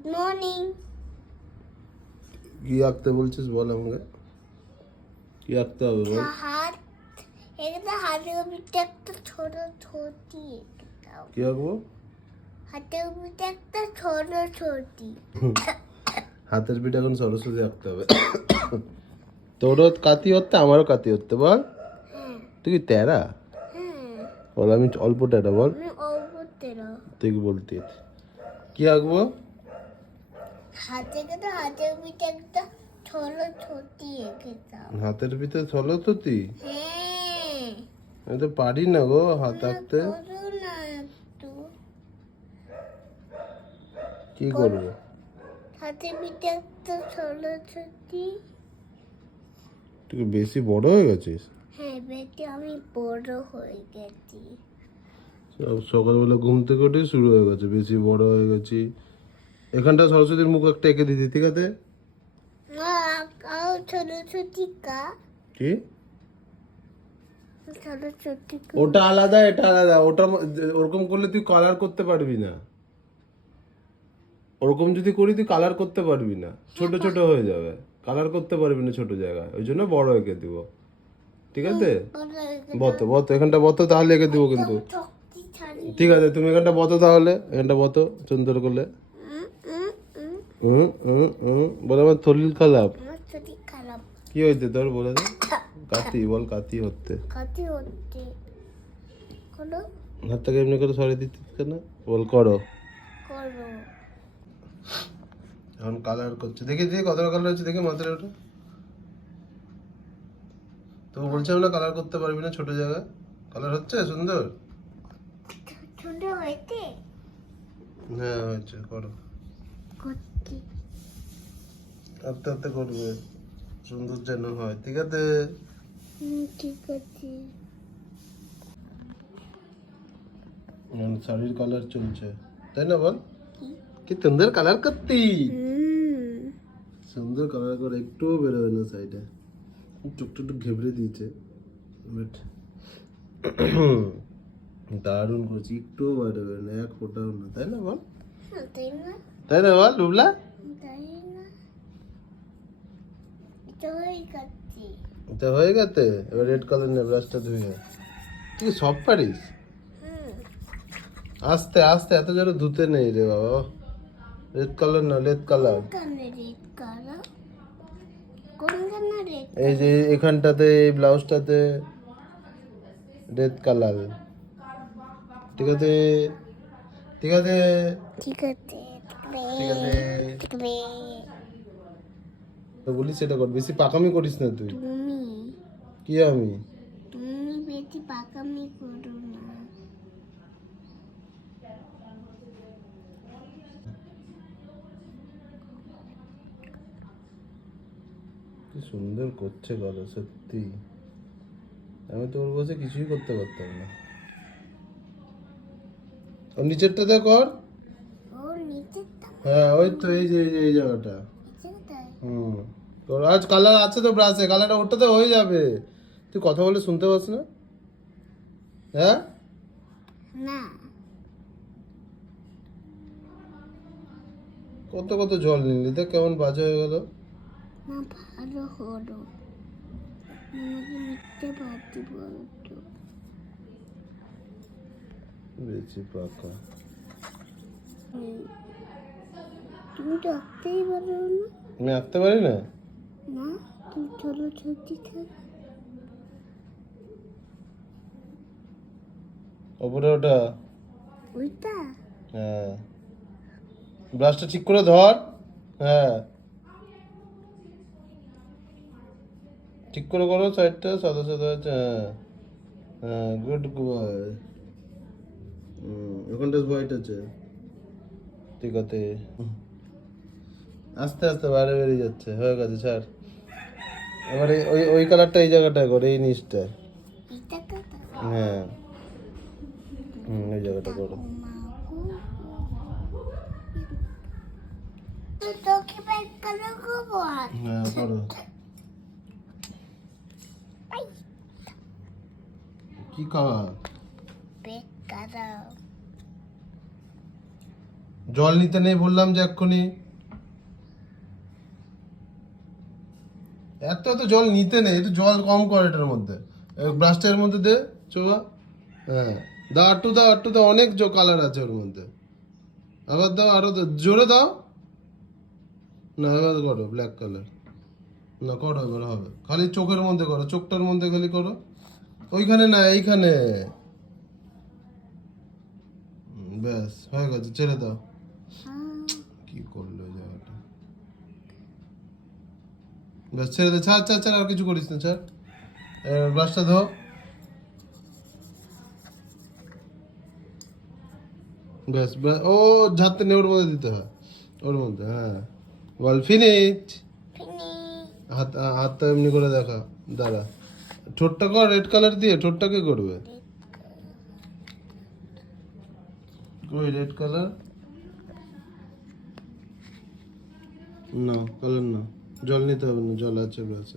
Good morning. কি আঁকতে বলছিস বল আমাকে, কি আঁকতে হবে বল। হাত, একটা হাতের উপরে একটা ছোট ছোটি দাও। কি আঁকবো? হাতের উপরে একটা ছোট ছোটি। হাতের পিঠে এখন সরস্বতী আঁকতে হবে। তোরও কাতি হচ্ছে আমারও কাতি হচ্ছে বল। হ্যাঁ তুই কি তেরা হ্যাঁ, বল, আমি অল্প তেরা বল। আমি অবতেরা। তুই কি বলতিস? কি আঁকবো? হাতের উপরে একটা ছোট ছোটি এঁকে দাও। হাতের পিঠে সরস্বতী? হ্যাঁ, আমি তো পারি না গো হাত আঁকতে। করো না একটু। কি করবো? হাতের পিঠে একটা ছোট ছোটি। তুই কি বেশি বড় হয়ে গেছিস? হ্যাঁ বেটি, আমি বড় হয়ে গেছি। সব সকালবেলা ঘুম থেকে উঠে শুরু হয়ে গেছে, বেশি বড় হয়ে গেছি। এখানটা সরস্বতীর মুখ একটা এঁকে দিদি, ঠিক আছে? ছোট ছোটি কা কি? ছোট ছোটি ওটা আলাদা এটা আলাদা, ওটা ওরকম করলে তুই কালার করতে পারবি না। ওরকম যদি করি তুই কালার করতে পারবি না, ছোট ছোট হয়ে যাবে, কালার করতে পারবি না ছোট জায়গায়, ওই জন্য বড় এঁকে দিব, ঠিক আছে? বতো বতো, এখানটা বতো তাহলে এঁকে দিব কিন্তু। ঠিক আছে, তুমি এখানটা বতো তাহলে, এখানটা বতো সুন্দর করলে। বলে আমার শরীর খারাপ। খারাপ কি হয়েছে তোর বলে দে। কাতি বল, কাতি হচ্ছে। কাটি হচ্ছে। করো হাতটাকে এমনি করে সরিয়ে দিচ্ছিস কেন? বল করো। করো। এখন কালার করছে, দেখি দেখি কতটা কালার হচ্ছে, দেখি মাথায় ওটা। তো বলছিলাম না কালার করতে পারবি না ছোট জায়গায়। কালার হচ্ছে সুন্দর? সুন্দর হয়েছে। হ্যাঁ হয়েছে, করো। করছি। আস্তে আস্তে করবে, সুন্দর যেন হয়, ঠিক আছে? ঠিক আছে। শাড়ির কালার চলছে, তাই না বল? কি সুন্দর কালার করতি, সুন্দর কালার করে, একটুও বেরোবে না সাইডে, টুকটুক ঘেবড়ে দিয়েছে, বাট দারুণ করেছি, একটুও বেরোবে না, এক ফোটাও না, তাই না বল? তাই না? তাই না বল রুবলা? তাই না? এটা হয়ে গেছে। এটা হয়ে গেছে, এবার রেড কালার নে, ব্রাশটা ধুয়ে। তুই কি সব পারিস? আস্তে আস্তে, এত জোরে ধুতে নেই রে বাবা। রেড কালার না, রেড কালার। কানে রেড কালার। কোন কানে রেড? এই যে এখানটাতে, এই ব্লাউজটাতে রেড কালার, ঠিক আছে? ঠিক আছে? ঠিক আছে। ঠিক আছে তো বলিস সেটা কর, বেশি পাকামি করিস না তুই। তুমি কি আমি? তুমি বেশি পাকামি করো না। কি সুন্দর করছে গলা, সত্যি। আমি তোর বসে কিছুই করতে পারতাম না। আর নিচেরটাতে কর। ও নিচে হ্যাঁ ওই তো, এই যে এই যে এই জায়গাটা। হুম, তোর আজ কালার আছে তো ব্রাশে, কালারটা ওটাতে হয়ে যাবে। তুই কথা বলে শুনতে পাস না? হ্যাঁ না। কত কত জল নিলি, দেখ কেমন বাজে হয়ে গেল। না ভালো হলো। আমাকে মিথ্যে বাতি বলতো। বেশি পাকা। তুমি তো আঁকতেই পারো না। আমি আঁকতে পারি না? না, তুমি ছোট ছুটি থাক। ওপরে ওটা। ওইটা হ্যাঁ, ব্রাশটা ঠিক করে ধর। হ্যাঁ ঠিক করে করো, সাইডটা সাদা সাদা আছে। হ্যাঁ হ্যাঁ, গুড বয়। ওখানটা হোয়াইট আছে, ঠিক আছে। আস্তে আস্তে বাইরে বেরিয়ে যাচ্ছে, হয়ে গেছে, ছাড়। এবারে ওই ওই কালারটা এই জায়গাটায় করে, এই নিচটা। এটা কথা। হ্যাঁ এই জায়গাটা করো। তোকে ব্যাগ কালার করবো আর হ্যাঁ করো। কি কালার? Bag colour. জল নিতে নেই বললাম যে এক্ষুনি। এত এত জল নিতে নেই, একটু জল কম কর এটার মধ্যে। ব্রাশটার মধ্যে দে চোবা। হ্যাঁ দাও, একটু দাও, অনেক কালার আছে ওর মধ্যে। আবার দাও, আরো দাও, জোরে দাও। না এবার করো ব্ল্যাক কালার। না করো, এবার হবে। খালি চোখের মধ্যে করো, চোখটার মধ্যে খালি করো। ওইখানে না, এইখানে। ব্যাস হয়ে গেছে, ছেড়ে দাও। কি করলো এই জায়গাটা? ব্যাস ছেড়ে দে, ছাড় ছাড় ছাড়, আর কিছু করিস না, ছাড়। ব্রাশটা ধো। ব্যাস ব্যাস, ও ঝাড়তে নেই, ওর মধ্যে দিতে হয়, ওর মধ্যে। হ্যাঁ বল ফিনিশ। হাত, হাতটা এমনি করে দেখা। দাঁড়া, ঠোঁটটা কর রেড কালার দিয়ে। ঠোঁটটা কে করবে? ওই রেড কালার না, কালার না, জল নিতে হবে না, জল আছে ব্যাস।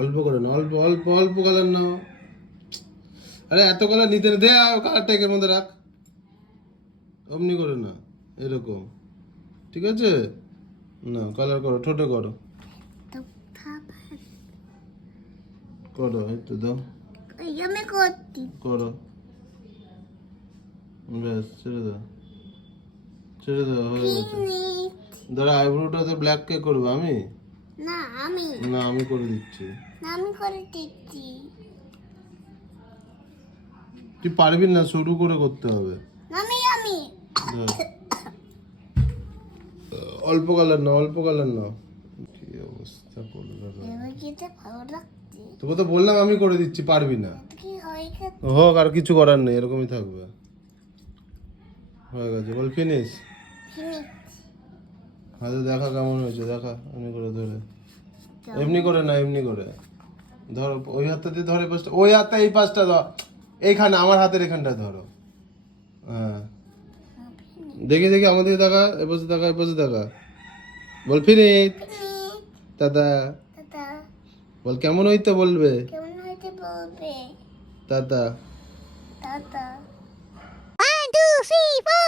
অল্প করে না, অল্প অল্প অল্প কালার নাও। আরে এত কালার নিতে দে, কালারটা এর মধ্যে রাখ। অমনি করে না, এরকম, ঠিক আছে? না কালার করো, ঠোঁটে করো, করো, এই তো দাও, আমি করছি। করো। ব্যাস ছেড়ে দাও, ছেড়ে দাও, হয়ে গেছে। দাঁড়া, আইব্রোটাতে ব্ল্যাক কে করবে? আমি? না আমি, না আমি করে দিচ্ছি। আমি করে দিচ্ছি। তুই পারবি না, শুরু করে করতে হবে। আমি হ্যাঁ। অল্প কালার নাও, অল্প কালার নাও। কি অবস্থা করলো রে। এবার খেতে ভালো লাগছে। তোকে তো বললাম আমি করে দিচ্ছি, পারবি না। কি হয় খেতে? হোক, আর কিছু করার নেই, এরকমই থাকবে। হয়ে গেছে, বল ফিনিশ। হাতে দেখা কেমন হয়েছে, দেখা। এমনি করে ধরে, এমনি করে না, এমনি করে ধরো। ওই হাতটা দিয়ে ধরে পাশটা, ওই হাতটা এই পাশটা ধর, এইখানে আমার হাতের এখানটা ধরো। হ্যাঁ দেখি দেখি, আমাদের দেখা, এ পাশে দেখা, এ পাশে দেখা। বল ফিনিশ। দাদা দাদা বল কেমন হইতে বলবে। কেমন হইতে বলবে? দাদা দাদা 1 2 3 4